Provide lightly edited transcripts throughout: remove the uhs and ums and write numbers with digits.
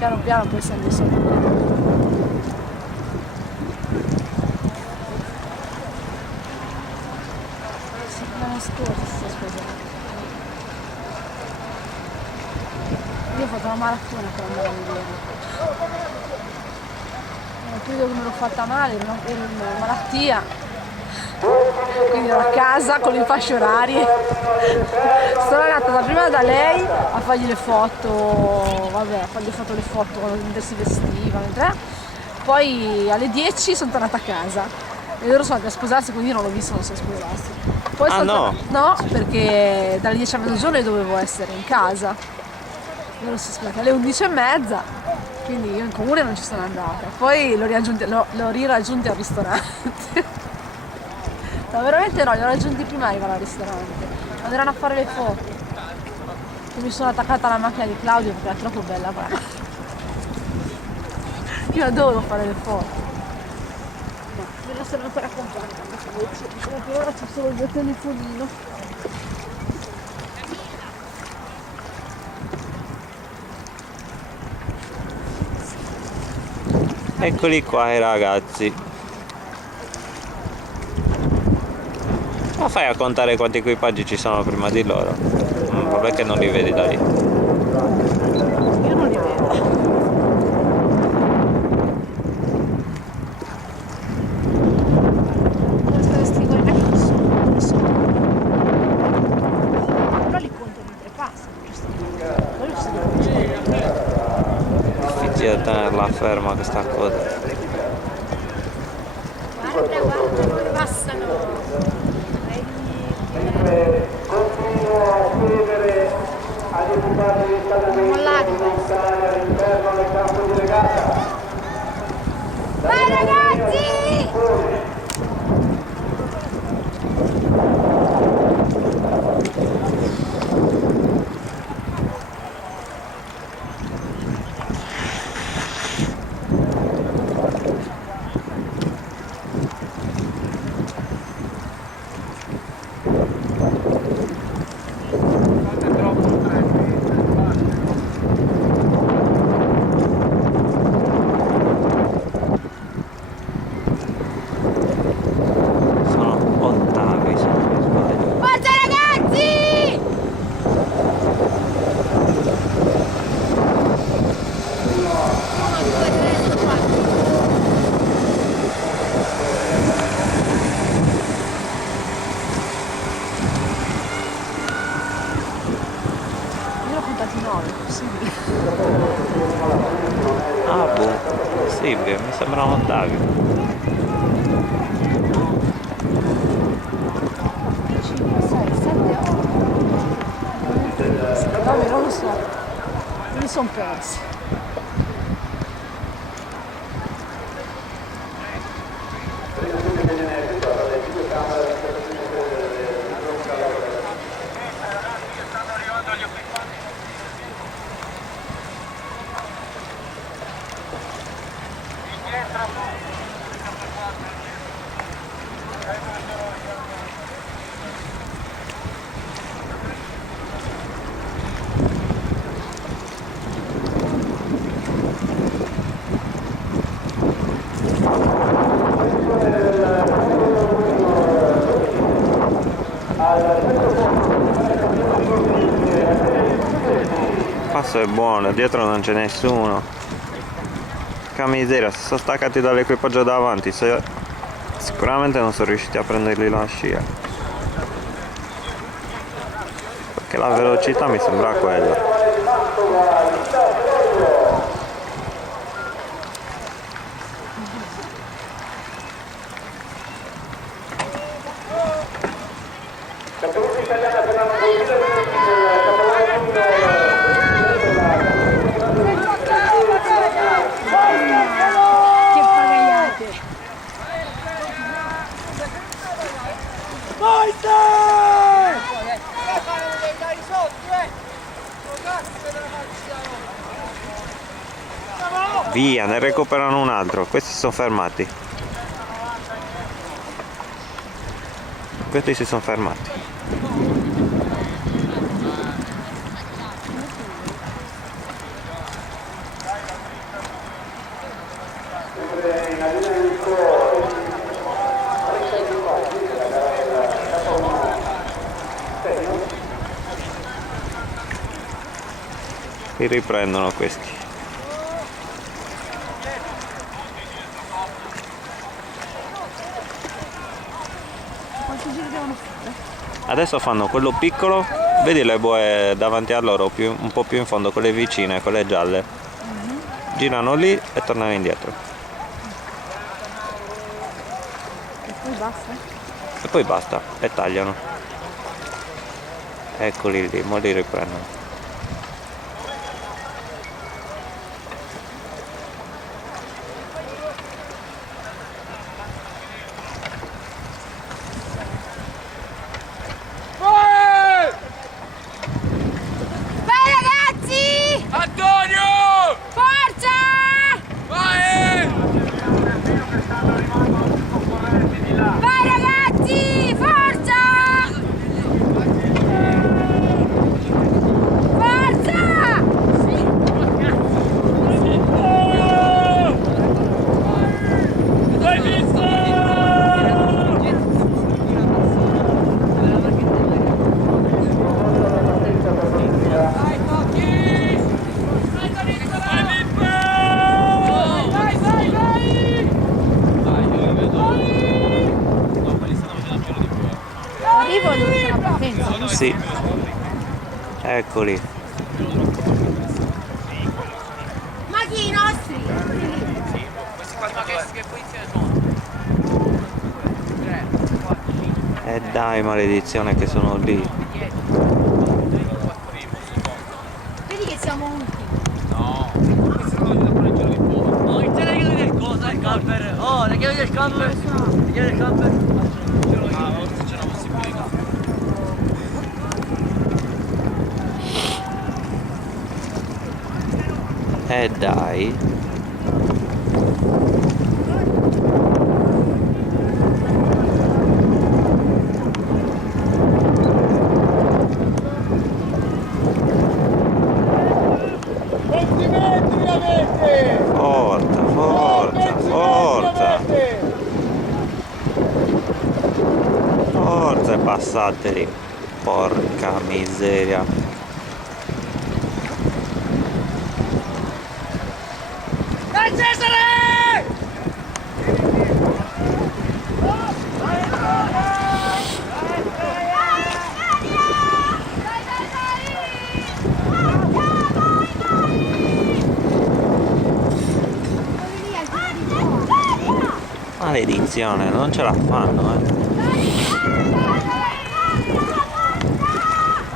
piano piano poi sali sopra. Settimana scorsa si sta sposando. Io ho fatto una maratona per andare a vederlo. Credo che me l'ho fatta male, ero in malattia, quindi ero a casa con le fasce orarie. Sono andata prima da lei a fargli le foto, vabbè, a fargli le foto quando si vestiva, poi alle 10 sono tornata a casa e loro sono andati a sposarsi, quindi io non l'ho visto, non si sposarsi. Poi no, perché dalle 10 a mezzogiorno io dovevo essere in casa, loro si sposati alle 11:30. Quindi io in comune non ci sono andata, poi l'ho riraggiunti al ristorante. No, veramente no, li ho raggiunti prima di arrivare al ristorante. Andranno a fare le foto. Io mi sono attaccata alla macchina di Claudio perché era troppo bella quella. Io adoro fare le foto. No, me la sono ancora comprata, perché per ora c'è solo il mio telefonino. Eccoli qua i ragazzi. Ma fai a contare quanti equipaggi ci sono prima di loro? Vabbè che non li vedi da lì. Io non li vedo. Però li conto mentre passano, giustamente. Quello si deve. Difficile tenerla ferma questa cosa. Guarda come passano. Continuo a chiedere agli occupati di Stade Uniti di allontanare all'interno del campo di regata. Vai ragazzi! Possibile. Ah boh, possibile, mi sembrano Ottavio. 5, 6, 7, 8. Vabbè, non lo so. Mi sono persi. Il passo è buono, dietro non c'è nessuno. Che miseria, si sono staccati dall'equipaggio davanti, sicuramente non sono riusciti a prenderli la scia. Perché la velocità mi sembra quella. Che pagaiate! Via, ne recuperano un altro. Questi si sono fermati. Questi si sono fermati. Li riprendono questi. Quanti giri devono fare? Adesso fanno quello piccolo, vedi le boe davanti a loro, un po' più in fondo, quelle vicine, quelle gialle. Girano lì e tornano indietro. E poi basta? E poi basta, e tagliano. Eccoli lì, mo li riprendono. Vai ragazzi! Antonio! Forza! Vai! Vai ragazzi! Forza! Forza! Hai visto? Arrivo dove c'è la partenza. Sì. Eccoli. Ma chi i nostri? E dai, maledizione, che sono lì. Vedi che siamo ultimi. Oh, le chiavi del camper! Le chiavi del camper! E dai. Complimenti avete! Forza, forza, forza. Forza e passateli. Porca miseria. Dai Cesare! Maledizione, non ce la fanno, eh.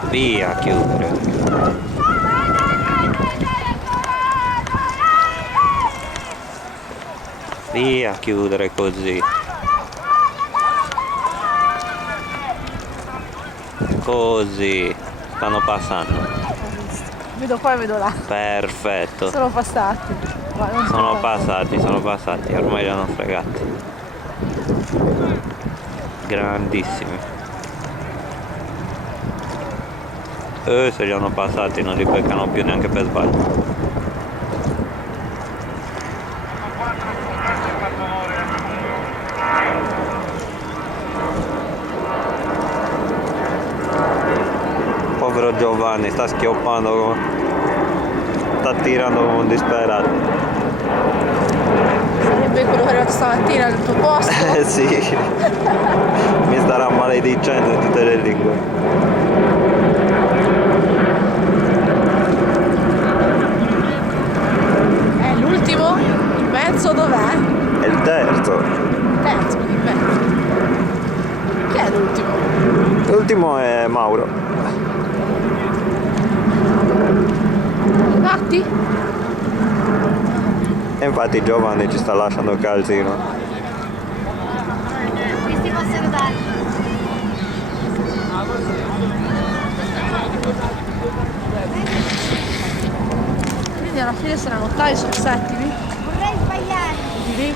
Via a chiudere. Via a chiudere così. Così. Stanno passando. Vedo qua e vedo là. Perfetto. Sono passati. Ma non Sono passati, ormai li hanno fregati. Grandissimi. Se li hanno passati non li beccano più neanche per sbaglio. Povero Giovanni, sta schioppando, sta tirando come un disperato. sarebbe quello che è arrivato stamattina al tuo posto. Eh sì, mi starà maledicendo in tutte le lingue. È l'ultimo? Il mezzo dov'è? È il terzo. Terzo, il mezzo. Chi è l'ultimo? L'ultimo è Mauro. Matti? E infatti Giovanni ci sta lasciando calzino. Questi possono darli. Quindi alla fine se la nottati sono settimi? Vorrei sbagliare. Di lì?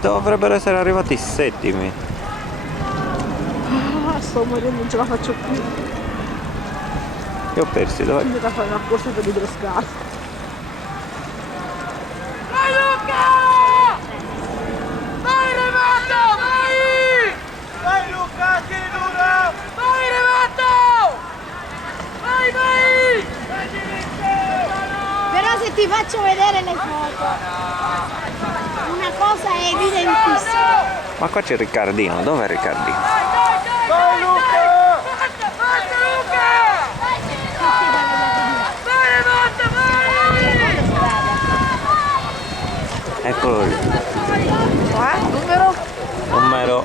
Dovrebbero essere arrivati settimi. Ah, sto morendo, non ce la faccio più. Li ho persi, dove? Quindi da fare una corsa per l'idroscalo. Vai Luca! Vai Renato! Vai! Vai Luca, tieni duro! Vai Renato! Vai, vai! se ti faccio vedere le foto. Una cosa è evidentissima. Ma qua c'è Riccardino, dov'è Riccardino? Vai Luca! Eccolo lì, Numero? numero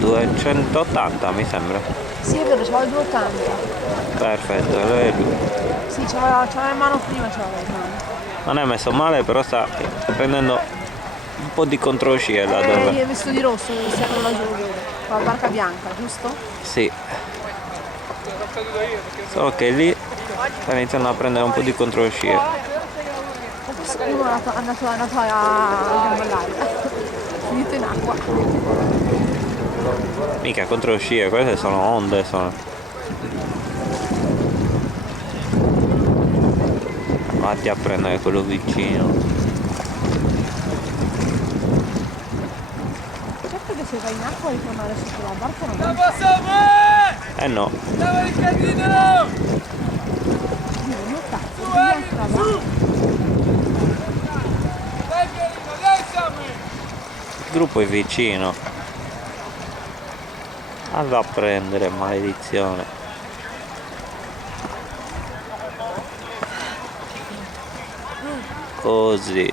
280 mi sembra. Sì, è vero, c'aveva il 280. Perfetto, allora è lui. Sì, c'aveva in mano prima, c'aveva in mano. Non è messo male, però sta prendendo un po' di controscia là È dove. vestito di rosso, siamo laggiù, con la barca bianca, giusto? Sì. Solo che lì sta iniziando a prendere un po' di controscia. Uno è andato a gamba all'aria. Finito in acqua. Mica controscia, queste sono onde, sono. Vatti a prendere quello vicino. Certo che se vai in acqua ritornare sotto la barca non è Eh no, un cazzo, devi stravare. il gruppo è vicino. Andò a prendere, maledizione. Così.